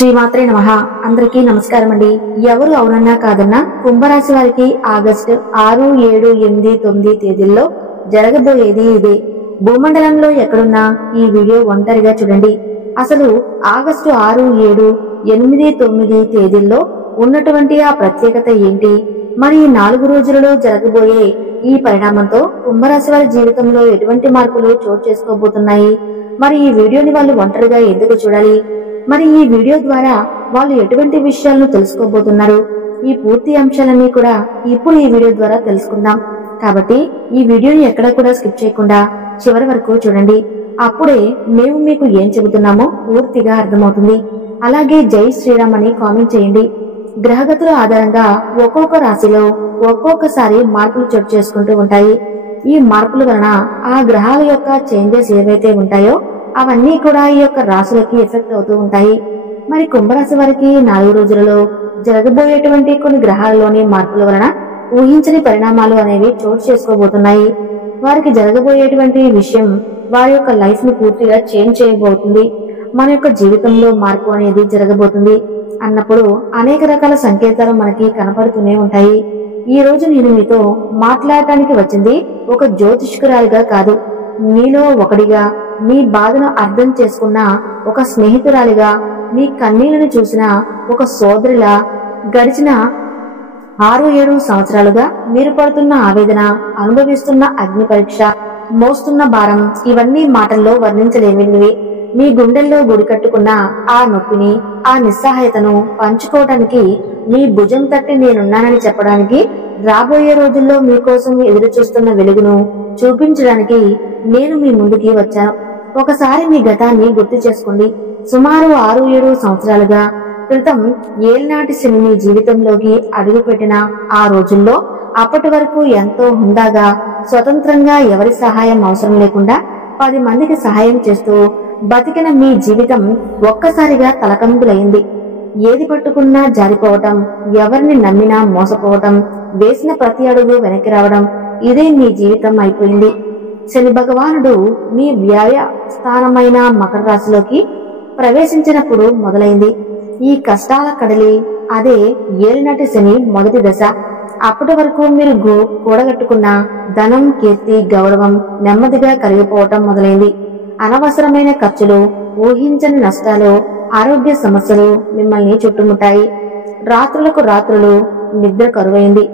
శ్రీమాత్రే నమః. అందరికీ నమస్కారం అండి. ఎవరు అవునన్నా కాదన్నా కుంభరాశి వారికి ఆగస్టు 6, 7, 8, 9 తేదీల్లో జరగబోయేది ఇదే. భూమండలంలో ఎక్కడున్నా ఈ వీడియో ఒంటరిగా చూడండి. అసలు ఆగస్టు 6, 7, 8, 9 తేదీల్లో ఉన్నటువంటి ఆ ప్రత్యేకత ఏంటి? మరి ఈ 4 రోజులలో జరగబోయే ఈ పరిణామంతో కుంభరాశి వారి జీవితంలో ఎటువంటి మార్పులు చోటు చేసుకోబోతున్నాయి? మరి ఈ వీడియోని వాళ్ళు ఒంటరిగా ఎందుకు చూడాలి? మరి ఈ వీడియో ద్వారా వాళ్ళు ఎటువంటి విషయాలను తెలుసుకోబోతున్నారు? ఈ పూర్తి అంశాలన్నీ కూడా ఇప్పుడు ఈ వీడియో ద్వారా తెలుసుకుందాం. కాబట్టి ఈ వీడియోని ఎక్కడ కూడా స్కిప్ చేయకుండా చివరి వరకు చూడండి. అప్పుడే మేము మీకు ఏం చెబుతున్నామో పూర్తిగా అర్థమవుతుంది. అలాగే జై శ్రీరామ్ అని కామెంట్ చేయండి. గ్రహగతుల ఆధారంగా ఒక్కొక్క రాశిలో ఒక్కొక్కసారి మార్పులు చోటు చేసుకుంటూ ఉంటాయి. ఈ మార్పుల వలన ఆ గ్రహాల యొక్క చేంజెస్ ఏవైతే ఉంటాయో అవన్నీ కూడా ఈ యొక్క రాశులకి ఎఫెక్ట్ అవుతూ ఉంటాయి. మరి కుంభరాశి వారికి 4 రోజులలో జరగబోయేటువంటి కొన్ని గ్రహాలలోని మార్పుల వలన ఊహించని పరిణామాలు అనేవి చోటు చేసుకోబోతున్నాయి. వారికి జరగబోయేటువంటి విషయం వారి యొక్క లైఫ్ ని పూర్తిగా చేంజ్ చేయబోతుంది. మన యొక్క జీవితంలో మార్పు అనేది జరగబోతుంది అన్నప్పుడు అనేక రకాల సంకేతాలు మనకి కనపడుతూనే ఉంటాయి. ఈ రోజు నేను మీతో మాట్లాడటానికి వచ్చింది ఒక జ్యోతిష్కురాలిగా కాదు, మీలో ఒకడిగా, మీ బాధను అర్థం చేసుకున్న ఒక స్నేహితురాలిగా, మీ కన్నీళ్లను చూసిన ఒక సోదరిలా, గడిచిన 6-7 సంవత్సరాలుగా మీరు పడుతున్న ఆవేదన, అనుభవిస్తున్న అగ్ని పరీక్ష, మోస్తున్న భారం, ఇవన్నీ మాటల్లో వర్ణించలేనివి. మీ గుండెల్లో గుడి కట్టుకున్న ఆ నొప్పిని, ఆ నిస్సహాయతను పంచుకోవడానికి, మీ భుజం తట్టి నేనున్నానని చెప్పడానికి, రాబోయే రోజుల్లో మీకోసం ఎదురు చూస్తున్న వెలుగును చూపించడానికి నేను మీ ముందుకి వచ్చాను. ఒకసారి మీ గతాన్ని గుర్తు చేసుకోండి. సుమారు 6-7 సంవత్సరాలుగా క్రితం ఏళ్నాటి శని మీ జీవితంలోకి అడుగుపెట్టిన ఆ రోజుల్లో అప్పటి వరకు ఎంతో హుందాగా, స్వతంత్రంగా, ఎవరి సహాయం అవసరం లేకుండా 10 మందికి సహాయం చేస్తూ బతికిన మీ జీవితం ఒక్కసారిగా తలకంపులైంది. ఏది పట్టుకున్నా జారిపోవటం, ఎవరిని నమ్మినా మోసపోవటం, వేసిన ప్రతి అడుగు వెనక్కి రావడం, ఇదే మీ జీవితం అయిపోయింది. శని భగవానుడు మీ వ్యయ స్థానమైన మకర రాశిలోకి ప్రవేశించినప్పుడు మొదలైంది ఈ కష్టాల కడలి. అదే ఏలినాటి శని మొదటి దశ. అప్పటి వరకు మీరు కూడగట్టుకున్న ధనం, కీర్తి, గౌరవం నెమ్మదిగా కరిగిపోవటం మొదలైంది. అనవసరమైన ఖర్చులు, ఊహించని నష్టాలు, ఆరోగ్య సమస్యలు మిమ్మల్ని చుట్టుముట్టాయి. రాత్రులకు రాత్రులు నిద్ర కరువైంది.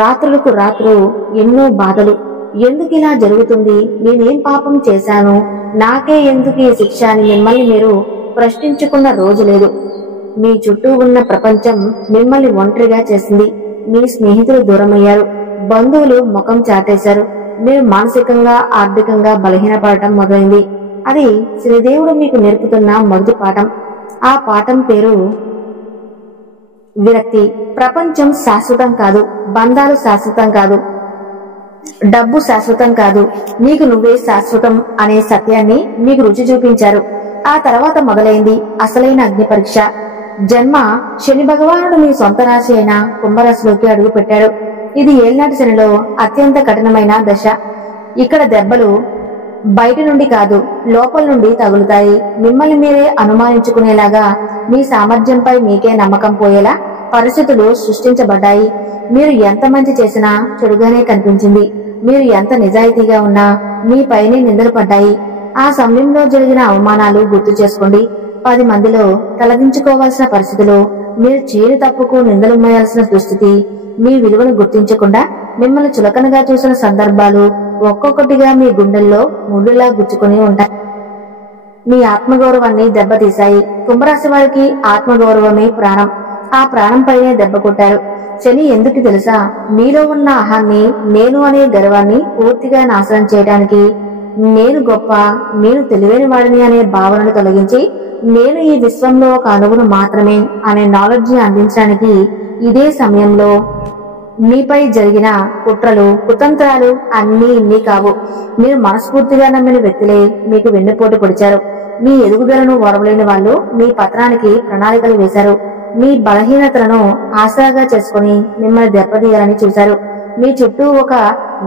రాత్రులకు రాత్రులు ఎన్నో బాధలు. ఎందుకు ఇలా జరుగుతుంది? నేనేం పాపం చేశాను? నాకే ఎందుకు ఈ శిక్ష అని మిమ్మల్ని మీరు ప్రశ్నించుకున్న రోజు లేదు. మీ చుట్టూ ఉన్న ప్రపంచం మిమ్మల్ని ఒంటరిగా చేసింది. మీ స్నేహితులు దూరమయ్యారు, బంధువులు ముఖం చాటేశారు. మీరు మానసికంగా, ఆర్థికంగా బలహీనపడటం మొదలైంది. అది శ్రీదేవుడు మీకు నేర్పుతున్న మొదటి పాఠం. ఆ పాఠం పేరు విరక్తి. ప్రపంచం శాశ్వతం కాదు, బంధాలు శాశ్వతం కాదు, డబ్బు శాశ్వతం కాదు, నీకు నువ్వే శాశ్వతం అనే సత్యాన్ని మీకు రుచి చూపించారు. ఆ తర్వాత మొదలైంది అసలైన అగ్ని పరీక్ష. జన్మ శని భగవానుడు మీ సొంత రాశి అయిన కుంభరాశిలోకి అడుగు పెట్టాడు. ఇది ఏళ్నాటి శనిలో అత్యంత కఠినమైన దశ. ఇక్కడ దెబ్బలు బయట నుండి కాదు, లోపల నుండి తగులుతాయి. మిమ్మల్ని మీరే అనుమానించుకునేలాగా, మీ సామర్థ్యంపై మీకే నమ్మకం పోయేలా పరిస్థితులు సృష్టించబడ్డాయి. మీరు ఎంత మంచి చేసినా చెడుగానే కనిపించింది. మీరు ఎంత నిజాయితీగా ఉన్నా మీ పైనే నిందలు పడ్డాయి. ఆ సమయంలో జరిగిన అవమానాలు గుర్తు చేసుకోండి. 10 మందిలో తలదించుకోవాల్సిన పరిస్థితులు, మీరు చేరు తప్పుకు నిందలు మోయాల్సిన దుస్థితి, మీ విలువను గుర్తించకుండా మిమ్మల్ని చులకనగా చూసిన సందర్భాలు ఒక్కొక్కటిగా మీ గుండెల్లో ముళ్ళులా గుచ్చుకుని ఉంటాయి. మీ ఆత్మగౌరవాన్ని దెబ్బతీశాయి. కుంభరాశి వారికి ఆత్మగౌరవమే ప్రాణం. ఆ ప్రాణంపైనే దెబ్బ కొట్టారు. శని ఎందుకు తెలుసా? మీలో ఉన్న అహాన్ని, నేను అనే గర్వాన్ని పూర్తిగా నాశనం చేయడానికి, నేను గొప్ప, నేను తెలివైన వాడిని అనే భావనను తొలగించి, నేను ఈ విశ్వంలో ఒక అణువును మాత్రమే అనే నాలెడ్జ్ ని అందించడానికి ఇదే సమయంలో మీపై జరిగిన కుట్రలు, కుతంత్రాలు అన్నీ ఇన్ని కావు. మీరు మనస్ఫూర్తిగా నమ్మిన వ్యక్తులే మీకు వెన్నుపోటు పొడిచారు. మీ ఎదుగుదలను ఓర్వలేని వాళ్ళు మీ పత్రానికి ప్రణాళికలు వేశారు. మీ బలహీనతలను ఆసరాగా చేసుకుని మిమ్మల్ని దెబ్బతీయాలని చూశారు. మీ చుట్టూ ఒక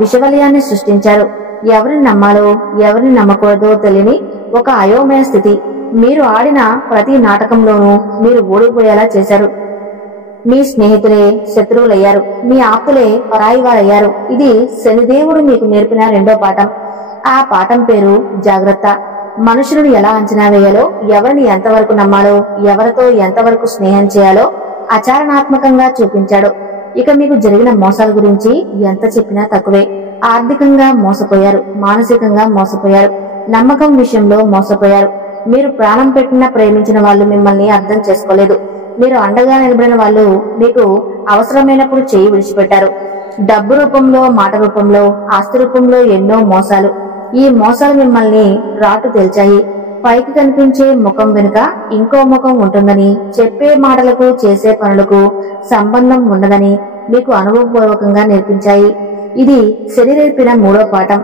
విషవలయాన్ని సృష్టించారు. ఎవరిని నమ్మాలో ఎవరిని నమ్మకూడదో తెలియని ఒక అయోమయ స్థితి. మీరు ఆడిన ప్రతి నాటకంలోనూ మీరు ఓడిపోయేలా చేశారు. మీ స్నేహితులే శత్రువులయ్యారు, మీ ఆప్తులే పరాయి వారయ్యారు. ఇది శనిదేవుడు మీకు నేర్పిన రెండో పాఠం. ఆ పాఠం పేరు జాగ్రత్త. మనుషులను ఎలా అంచనా వేయాలో, ఎవరిని ఎంతవరకు నమ్మాలో, ఎవరితో ఎంతవరకు స్నేహం చేయాలో ఆచరణాత్మకంగా చూపించాడు. ఇక మీకు జరిగిన మోసాల గురించి ఎంత చెప్పినా తక్కువే. ఆర్థికంగా మోసపోయారు, మానసికంగా మోసపోయారు, నమ్మకం విషయంలో మోసపోయారు. మీరు ప్రాణం పెట్టిన ప్రేమించిన వాళ్ళు మిమ్మల్ని అర్థం చేసుకోలేదు. మీరు అండగా నిలబడిన వాళ్ళు మీకు అవసరమైనప్పుడు చేయి విడిచిపెట్టారు. డబ్బు రూపంలో, మాట రూపంలో, ఆస్తి రూపంలో ఎన్నో మోసాలు. ఈ మోసాలు మిమ్మల్ని రాటు తేల్చాయి. పైకి కనిపించే ముఖం వెనుక ఇంకో ముఖం ఉంటుందని, చెప్పే మాటలకు చేసే పనులకు సంబంధం ఉండదని మీకు అనుభవపూర్వకంగా నేర్పించాయి. ఇది శని నేర్పిన మూడో పాఠం.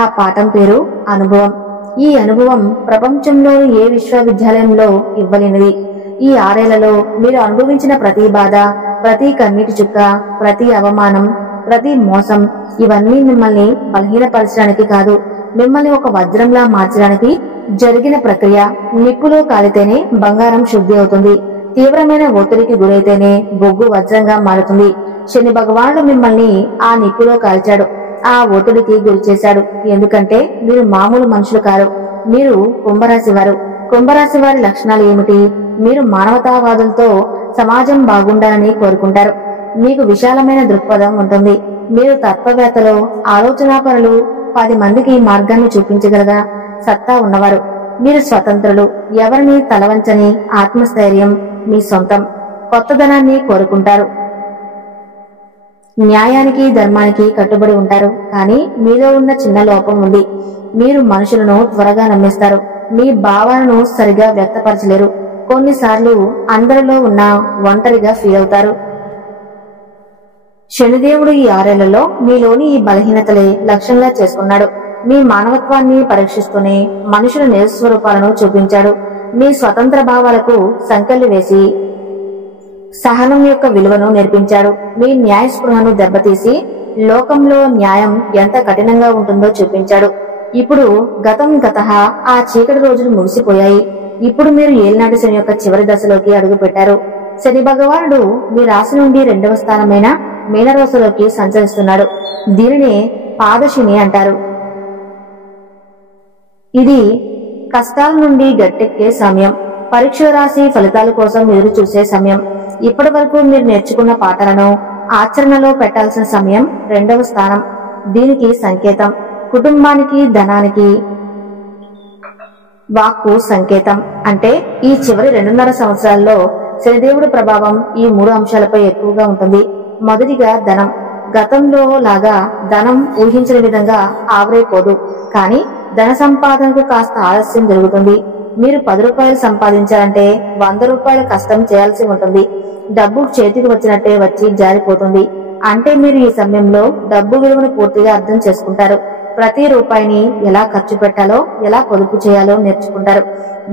ఆ పాఠం పేరు అనుభవం. ఈ అనుభవం ప్రపంచంలోని ఏ విశ్వవిద్యాలయంలో ఇవ్వలేనిది. ఈ 6 ఏళ్లలో మీరు అనుభవించిన ప్రతి బాధ, ప్రతి కన్నీటి చుక్క, ప్రతి అవమానం, ప్రతి మోసం, ఇవన్నీ మిమ్మల్ని బలహీనపరచడానికి కాదు, మిమ్మల్ని ఒక వజ్రంలా మార్చడానికి జరిగిన ప్రక్రియ. నిప్పులో కాలితేనే బంగారం శుద్ధి అవుతుంది. తీవ్రమైన ఒత్తిడికి గురైతేనే బొగ్గు వజ్రంగా మారుతుంది. శని భగవానుడు మిమ్మల్ని ఆ నిప్పులో కాల్చాడు, ఆ ఒత్తిడికి గురి చేశాడు. ఎందుకంటే మీరు మామూలు మనుషులు కారు. మీరు కుంభరాశి వారు. కుంభరాశి వారి లక్షణాలు ఏమిటి? మీరు మానవతావాదులతో సమాజం బాగుండాలని కోరుకుంటారు. మీకు విశాలమైన దృక్పథం ఉంటుంది. మీరు తత్వవేత్తలు, ఆలోచనాపరులు, 10 మందికి మార్గాన్ని చూపించగలగా సత్తా ఉన్నవారు. మీరు స్వతంత్రులు, ఎవరిని తలవంచని ఆత్మస్థైర్యం మీ సొంతం. కొత్తదనాన్ని కోరుకుంటారు. న్యాయానికి, ధర్మానికి కట్టుబడి ఉంటారు. కానీ మీలో ఉన్న చిన్న లోపం ఉంది. మీరు మనుషులను త్వరగా నమ్మేస్తారు. మీ భావాలను సరిగా వ్యక్తపరచలేరు. కొన్నిసార్లు అందరిలో ఉన్న ఒంటరిగా ఫీల్ అవుతారు. శనిదేవుడు ఈ 6 ఏళ్లలో మీలోని ఈ బలహీనతలే లక్ష్యంగా చేసుకున్నాడు. మీ మానవత్వాన్ని పరీక్షిస్తూనే మనుషుల నిజస్వరూపాలను చూపించాడు. మీ స్వతంత్ర భావాలకు సంకెళ్లు వేసి సహనం యొక్క విలువను నేర్పించాడు. మీ న్యాయస్పృహను దెబ్బతీసి లోకంలో న్యాయం ఎంత కఠినంగా ఉంటుందో చూపించాడు. ఇప్పుడు గతం గతః, ఆ చీకటి రోజులు ముగిసిపోయాయి. ఇప్పుడు మీరు ఏలినాటి శని యొక్క చివరి దశలోకి అడుగు పెట్టారు. శని భగవానుడు మీ రాశి నుండి 2వ స్థానమైన మీనరాశిలోకి సంచరిస్తున్నాడు. దీనినే పాదశని అంటారు. ఇది కష్టాల నుండి గట్టెక్కే సమయం. పరీక్ష రాసి ఫలితాల కోసం ఎదురు చూసే సమయం. ఇప్పటి వరకు మీరు నేర్చుకున్న పాఠాలను ఆచరణలో పెట్టాల్సిన సమయం 2వ స్థానం. దీనికి సంకేతం కుటుంబానికి, ధనానికి, వాక్కు సంకేతం. అంటే ఈ చివరి 2.5 సంవత్సరాల్లో శనిదేవుడి ప్రభావం ఈ 3 అంశాలపై ఎక్కువగా ఉంటుంది. మొదటిగా ధనం. గతంలో లాగా ధనం ఊహించిన విధంగా ఆవిరైపోదు. కానీ ధన సంపాదనకు కాస్త ఆలస్యం జరుగుతుంది. మీరు 10 రూపాయలు సంపాదించాలంటే 100 రూపాయల కష్టం చేయాల్సి ఉంటుంది. డబ్బు చేతికి వచ్చినట్టే వచ్చి జారిపోతుంది. అంటే మీరు ఈ సమయంలో డబ్బు విలువను పూర్తిగా అర్థం చేసుకుంటారు. ప్రతి రూపాయిని ఎలా ఖర్చు పెట్టాలో, ఎలా పొదుపు చేయాలో నేర్చుకుంటారు.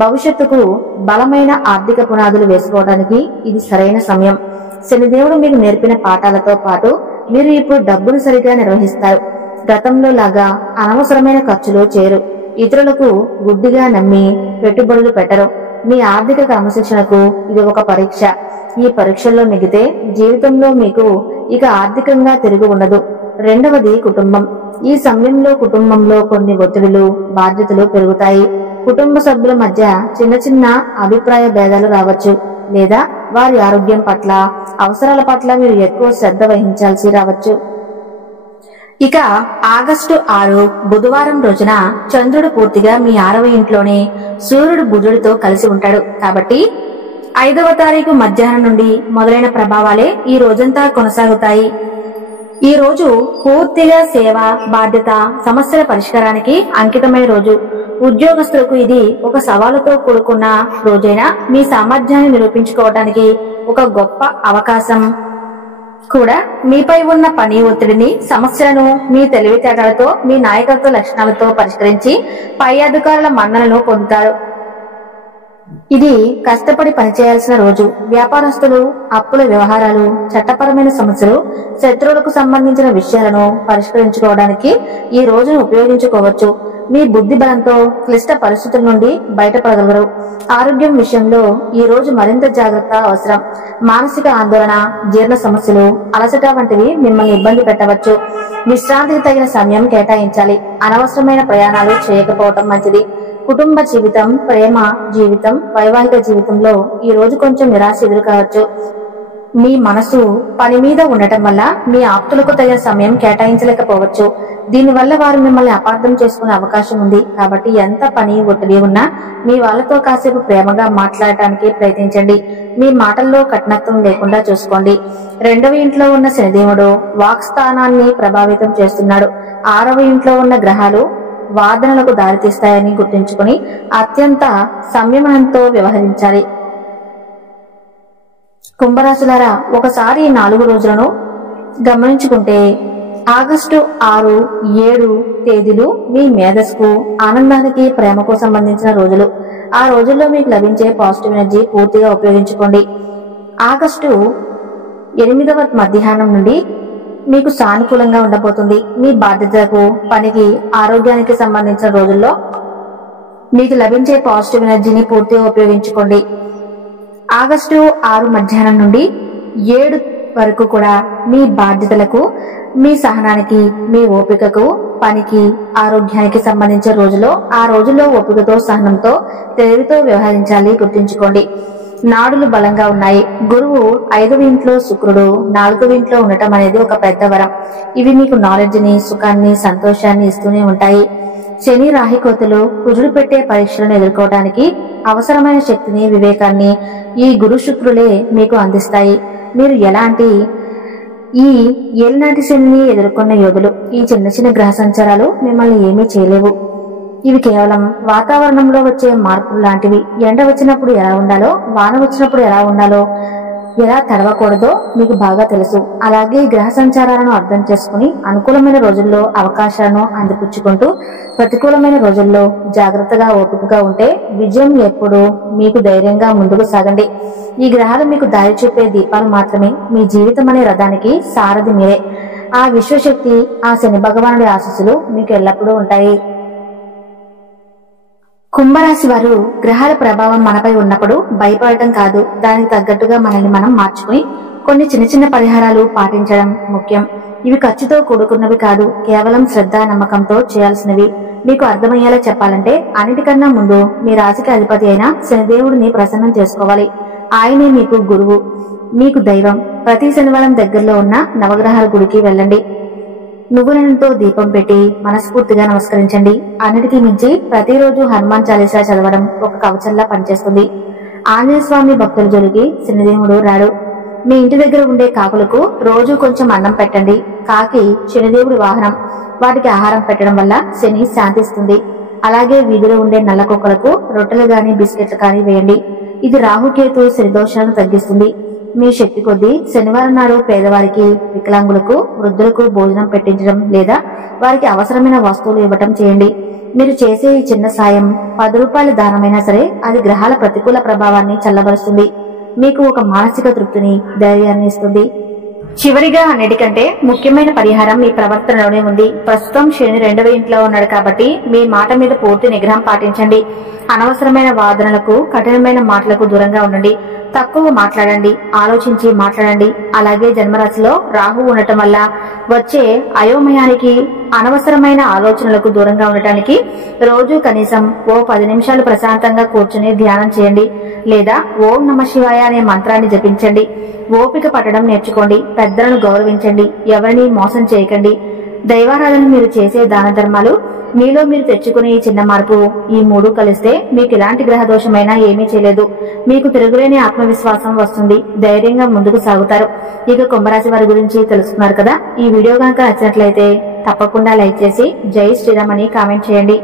భవిష్యత్తుకు బలమైన ఆర్థిక పునాదులు వేసుకోవడానికి ఇది సరైన సమయం. శనిదేవుడు మీకు నేర్పిన పాఠాలతో పాటు మీరు ఇప్పుడు డబ్బును సరిగా నిర్వహిస్తారు. గతంలో లాగా అనవసరమైన ఖర్చులు చేయరు. ఇతరులకు గుడ్డిగా నమ్మి పెట్టుబడులు పెట్టరు. మీ ఆర్థిక క్రమశిక్షణకు ఇది ఒక పరీక్ష. ఈ పరీక్షల్లో నెగితే జీవితంలో మీకు ఇక ఆర్థికంగా తిరుగు ఉండదు. రెండవది కుటుంబం. ఈ సమయంలో కుటుంబంలో కొన్ని ఒత్తిడులు, బాధ్యతలు పెరుగుతాయి. కుటుంబ సభ్యుల మధ్య చిన్న చిన్న అభిప్రాయ భేదాలు రావచ్చు. లేదా వారి ఆరోగ్యం పట్ల, అవసరాల పట్ల మీరు ఎక్కువ శ్రద్ధ వహించాల్సి రావచ్చు. ఇక ఆగస్టు 6 బుధవారం రోజున చంద్రుడు పూర్తిగా మీ 6వ ఇంట్లోనే సూర్యుడు బుధుడితో కలిసి ఉంటాడు. కాబట్టి 5వ తారీఖు మధ్యాహ్నం నుండి మొదలైన ప్రభావాలే ఈ రోజంతా కొనసాగుతాయి. ఈ రోజు పూర్తిగా సేవ, బాధ్యత, సమస్యల పరిష్కారానికి అంకితమైన రోజు. ఉద్యోగస్తులకు ఇది ఒక సవాలుతో కూడుకున్న రోజైనా మీ సామర్థ్యాన్ని నిరూపించుకోవడానికి ఒక గొప్ప అవకాశం కూడా. మీపై ఉన్న పని ఒత్తిడిని, సమస్యలను మీ తెలివితేటలతో, మీ నాయకత్వ లక్షణాలతో పరిష్కరించి పై అధికారుల మన్ననలను పొందుతారు. ఇది కష్టపడి పనిచేయాల్సిన రోజు. వ్యాపారస్తులు అప్పుల వ్యవహారాలు, చట్టపరమైన సమస్యలు, శత్రువులకు సంబంధించిన విషయాలను పరిష్కరించుకోవడానికి ఈ రోజును ఉపయోగించుకోవచ్చు. మీ బుద్ధి బలంతో క్లిష్ట పరిస్థితుల నుండి బయటపడగలరు. ఆరోగ్యం విషయంలో ఈ రోజు మరింత జాగ్రత్త అవసరం. మానసిక ఆందోళన, జీర్ణ సమస్యలు, అలసట వంటివి మిమ్మల్ని ఇబ్బంది పెట్టవచ్చు. విశ్రాంతికి తగిన సమయం కేటాయించాలి. అనవసరమైన ప్రయాణాలు చేయకపోవటం మంచిది. కుటుంబ జీవితం, ప్రేమ జీవితం, వైవాహిక జీవితంలో ఈ రోజు కొంచెం నిరాశ ఎదురు కావచ్చు. మీ మనసు పని మీద ఉండటం వల్ల మీ ఆప్తులకు తగిన సమయం కేటాయించలేకపోవచ్చు. దీనివల్ల వారు మిమ్మల్ని అపార్థం చేసుకునే అవకాశం ఉంది. కాబట్టి ఎంత పని ఒత్తిడి ఉన్నా మీ వాళ్ళతో కాసేపు ప్రేమగా మాట్లాడటానికి ప్రయత్నించండి. మీ మాటల్లో కఠినత్వం లేకుండా చూసుకోండి. 2వ ఇంట్లో ఉన్న శనిదేవుడు వాక్ స్థానాన్ని ప్రభావితం చేస్తున్నాడు. 6వ ఇంట్లో ఉన్న గ్రహాలు వాదనలకు దారితీస్తాయని గుర్తుంచుకుని అత్యంత సంయమనంతో వ్యవహరించాలి. కుంభరాశులారా, ఒకసారి 4 రోజులను గమనించుకుంటే ఆగస్టు 6, 7 తేదీలు మీ మేధస్సుకు, ఆనందానికి, ప్రేమకు సంబంధించిన రోజులు. ఆ రోజుల్లో మీకు లభించే పాజిటివ్ ఎనర్జీ పూర్తిగా ఉపయోగించుకోండి. ఆగస్టు 8వ మధ్యాహ్నం నుండి మీకు సానుకూలంగా ఉండబోతుంది. మీ బాధ్యతలకు, పనికి, ఆరోగ్యానికి సంబంధించిన రోజుల్లో మీకు లభించే పాజిటివ్ ఎనర్జీని పూర్తిగా ఉపయోగించుకోండి. ఆగస్టు 6 మధ్యాహ్నం నుండి 7 వరకు కూడా మీ బాధ్యతలకు, మీ సహనానికి, మీ ఓపికకు, పనికి, ఆరోగ్యానికి సంబంధించిన రోజులో ఆ రోజుల్లో ఓపికతో, సహనంతో, తెలివితో వ్యవహరించాలి. గుర్తుంచుకోండి. నాడులు బలంగా ఉన్నాయి. గురువు 5వ ఇంట్లో, శుక్రుడు 4వ ఇంట్లో ఉండటం అనేది ఒక పెద్ద వరం. ఇవి మీకు నాలెడ్జ్ ని, సుఖాన్ని, సంతోషాన్ని ఇస్తూనే ఉంటాయి. శని, రాహికోతులు కుజుడు పెట్టే పరీక్షలను ఎదుర్కోవడానికి అవసరమైన శక్తిని, వివేకాన్ని ఈ గురు శుక్రులే మీకు అందిస్తాయి. మీరు ఎలాంటి ఈ ఏలినాటి శనిని ఎదుర్కొన్న యోధులు. ఈ చిన్న చిన్న గ్రహ సంచారాలు మిమ్మల్ని ఏమీ చేయలేవు. ఇవి కేవలం వాతావరణంలో వచ్చే మార్పులు లాంటివి. ఎండ వచ్చినప్పుడు ఎలా ఉండాలో, వాన వచ్చినప్పుడు ఎలా ఉండాలో, ఎలా తడవకూడదో మీకు బాగా తెలుసు. అలాగే గ్రహ సంచారాలను అర్థం చేసుకుని అనుకూలమైన రోజుల్లో అవకాశాలను అందిపుచ్చుకుంటూ, ప్రతికూలమైన రోజుల్లో జాగ్రత్తగా, ఓపికగా ఉంటే విజయం ఎప్పుడూ మీకు. ధైర్యంగా ముందుకు సాగండి. ఈ గ్రహాలు మీకు దారి చూపే దీపాలు మాత్రమే. మీ జీవితం అనే రథానికి సారథి మీరే. ఆ విశ్వశక్తి, ఆ శని భగవానుడి ఆశీస్సులు మీకు ఎల్లప్పుడూ ఉంటాయి. కుంభరాశి వారు గ్రహాల ప్రభావం మనపై ఉన్నప్పుడు భయపడటం కాదు, దానికి తగ్గట్టుగా మనల్ని మనం మార్చుకుని కొన్ని చిన్న చిన్న పరిహారాలు పాటించడం ముఖ్యం. ఇవి ఖర్చుతో కూడుకున్నవి కాదు, కేవలం శ్రద్ధ, నమ్మకంతో చేయాల్సినవి. మీకు అర్థమయ్యేలా చెప్పాలంటే అన్నిటికన్నా ముందు మీ రాశికి అధిపతి అయిన శనిదేవుడిని ప్రసన్నం చేసుకోవాలి. ఆయనే మీకు గురువు, మీకు దైవం. ప్రతి శనివారం దగ్గరలో ఉన్న నవగ్రహాల గుడికి వెళ్ళండి. నువ్వులతో దీపం పెట్టి మనస్ఫూర్తిగా నమస్కరించండి. అన్నిటికీ మించి ప్రతిరోజు హనుమాన్ చాలీసా చదవడం ఒక కవచంలా పనిచేస్తుంది. ఆంజనేయ స్వామి భక్తుల జోలికి శనిదేవుడు రాడు. మీ ఇంటి దగ్గర ఉండే కాకులకు రోజు కొంచెం అన్నం పెట్టండి. కాకి శనిదేవుడి వాహనం. వాటికి ఆహారం పెట్టడం వల్ల శని శాంతిస్తుంది. అలాగే వీధిలో ఉండే నల్ల కుక్కలకు రొట్టెలు గాని, బిస్కెట్లు కానీ వేయండి. ఇది రాహుకేతు శనిదోషాలను తగ్గిస్తుంది. మీ శక్తి కొద్దీ శనివారం నాడు పేదవారికి, వికలాంగులకు, వృద్ధులకు భోజనం పెట్టించడం లేదా వారికి అవసరమైన వస్తువులు ఇవ్వటం చేయండి. మీరు చేసే ఈ చిన్న సాయం 10 రూపాయల దానమైనా సరే అది గ్రహాల ప్రతికూల ప్రభావాన్ని చల్లబరుస్తుంది. మీకు ఒక మానసిక తృప్తిని, ధైర్యాన్ని ఇస్తుంది. చివరిగా అన్నిటికంటే ముఖ్యమైన పరిహారం మీ ప్రవర్తనలోనే ఉంది. ప్రస్తుతం శని 2వ ఇంట్లో ఉన్నాడు కాబట్టి మీ మాట మీద పూర్తి నిగ్రహం పాటించండి. అనవసరమైన వాదనలకు, కఠినమైన మాటలకు దూరంగా ఉండండి. తక్కువ మాట్లాడండి, ఆలోచించి మాట్లాడండి. అలాగే జన్మరాశిలో రాహు ఉండటం వల్ల వచ్చే అయోమయానికి, అనవసరమైన ఆలోచనలకు దూరంగా ఉండటానికి రోజు కనీసం ఓ 10 నిమిషాలు ప్రశాంతంగా కూర్చుని ధ్యానం చేయండి. లేదా ఓం నమః శివాయ అనే మంత్రాన్ని జపించండి. ఓపిక పట్టడం నేర్చుకోండి. పెద్దలను గౌరవించండి. ఎవరిని మోసం చేయకండి. దైవారాధన, మీరు చేసే దాన ధర్మాలు, మీలో మీరు తెచ్చుకునే ఈ చిన్న మార్పు, ఈ 3 కలిస్తే మీకు ఎలాంటి గ్రహ దోషమైనా ఏమీ చేయలేదు. మీకు తిరుగులేని ఆత్మవిశ్వాసం వస్తుంది. ధైర్యంగా ముందుకు సాగుతారు. ఇక కుంభరాశి వారి గురించి తెలుసుకున్నారు కదా. ఈ వీడియో కనుక నచ్చినట్లయితే తప్పకుండా లైక్ చేసి జై శ్రీరామ్ అని కామెంట్ చేయండి.